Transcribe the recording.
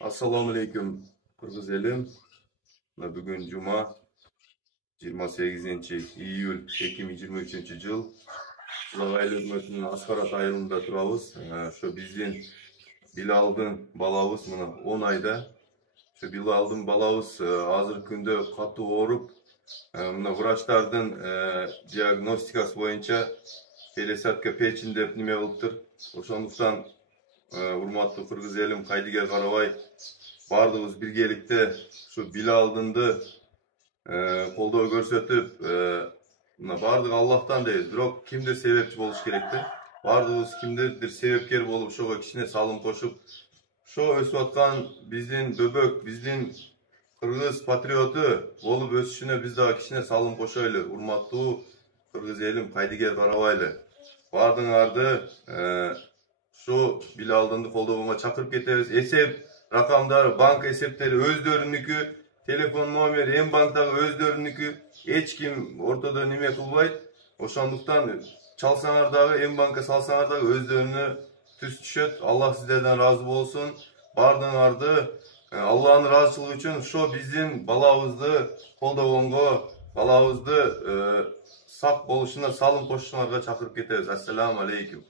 Assalamu alaikum Kırgız elim. Bugün Cuma 28 iyul 2023 yıl. Лагайлы өкмөтүнүн аскарат айылында турабыз. Ошо биздин Билалдын балабыз мына 10 айда. Ошо Билалдын балабыз азыркы күндө катуу ооруп, мына врачтардын диагностикасы боюнча пересадка печень деп неме кылыптыр. Ошондуктан урматтуу кыргыз элим, кайдыгер карабай бардыгыбыз биргеликте ушу Билалдынды колдоо көрсөтүп, мына бардыгы Аллахтан дейбиз. Бирок кимдир себепчи болуш керек да. Бардыгыбыз кимдирдир себепкер болуп, ошого кичине салым кошуп, ошо өсүп аткан биздин бөбөк, биздин кыргыз патриоту болуп өсүшүнө биз дагы кичине салым кошойлу. Урматтуу кыргыз элим, кайдыгер карабайлы. Бардыгыңарды ошо Билалдынды колдоого чакырып кетебиз. Эсеп ракамдары, банк эсептери өздөрүнүкү, телефон номери, М-банктагы өздөрүнүкү, эч ким ортодо неме кылбайт. Ошондуктан чалсаңар дагы, М-банкка салсаңар дагы өздөрүнө түз түшөт. Аллах сиздерден разы болсун. Бардыгыңарды Аллахтын ыраазычылыгы үчүн ошо биздин балабызды колдогонго, балабызды сак болушуна салым кошушуңарга чакырып кетебиз. Ассаламу алейкум.